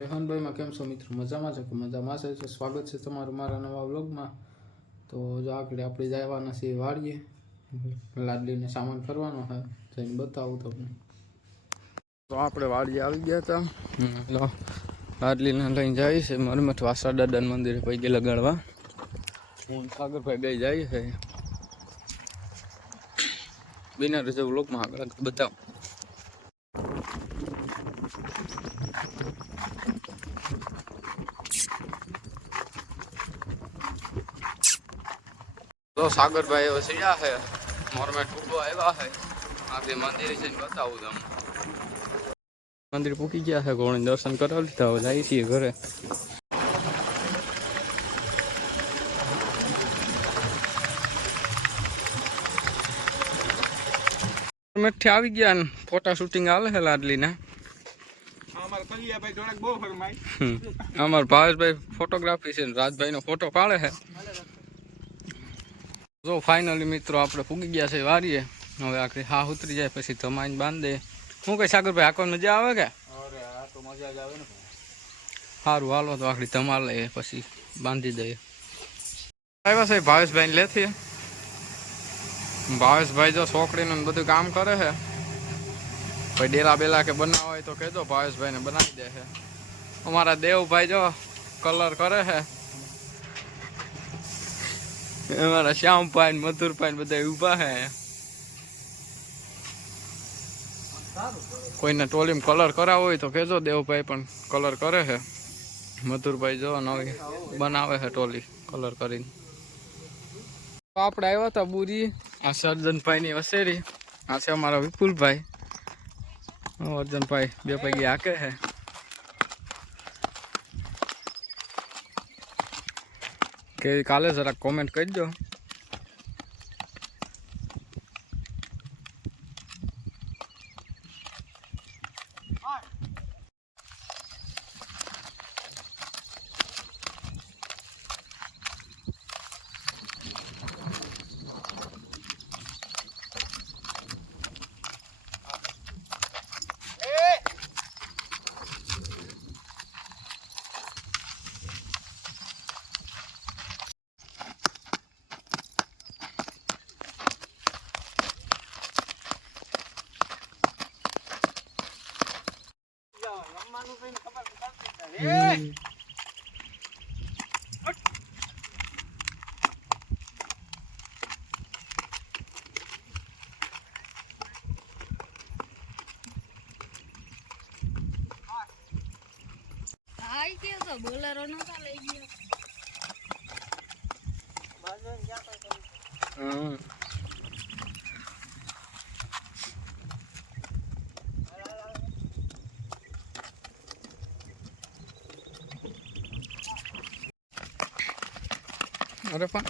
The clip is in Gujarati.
રેહાનભાઈ માં કેમ છો મિત્રો? મજામાં છે કે મજામાં છે? સ્વાગત છે તમારું મારા નવા વ્લોગમાં. તો જો આગળ આપણે જવાના છીએ વાડીએ, લાડલીને સામાન કરવાનો છે, જઈને બતાવું તમને. તો આપણે વાડીએ આવી ગયા હતા, લાડલીને લઈને જાય છે મરમઠ વાસા દાદા મંદિરે પૈગે લગાડવા. હું સાગરભાઈ બે જાય છે. બિના રજા વ્લોગમાં આગળ બતાવું. તો સાગરભાઈ હવે સીડા છે, મોરમેટ ઉભો આવ્યા છે. આપણે મંદિરે જઈને બતાવું તમને. મંદિર પૂકી ગયા છે, કોણે દર્શન કરાવી લીધા, હવે જઈએ છીએ ઘરે. મોરમેઠથી આવી ગયા ને ફોટા શૂટિંગ હાલે છે લાડલીના. અમાર ભાવેશભાઈ ફોટોગ્રાફી છે, રાજભાઈ નો ફોટો પાડે છે. જો ફાઇનલી મિત્રો આપણે પૂગી ગયા છે વારીએ. હવે આખરી હા ઉતરી જાય પછી ધમાઈને બાંધે. શું કઈ સાગરભાઈ આખો મજા આવે કે? મજા જ આવે ને. સારું હાલો તો આખરી ધમાલ લઈએ પછી બાંધી દઈએ. આવ્યા છે ભાવેશભાઈ લેથી. ભાવેશભાઈ જો છોકરીનું બધું કામ કરે છે. કોઈ ડેલા બેલા કે બનાવ હોય તો કહેજો, ભાવેશભાઈ ને બનાવી દે છે. અમારા દેવભાઈ જો કલર કરે છે. અમારા શ્યામભાઈ મધુરભાઈ બધા ઉભા છે. કોઈને ટોલીમાં કલર કરાવો હોય તો કહેજો, દેવભાઈ પણ કલર કરે છે. મધુરભાઈ જો નવી બનાવે છે ટોલી કલર કરીને. આપણે આવ્યા હતા બુરી, આ સર્જનભાઈ ની વસેરી, આ છે અમારા વિપુલભાઈ. અર્જનભાઈ બે પૈકી હાકે છે. કે કાલે જરાક કોમેન્ટ કરજો. બોલેરો નતા લઈ ગયો. અરે પણ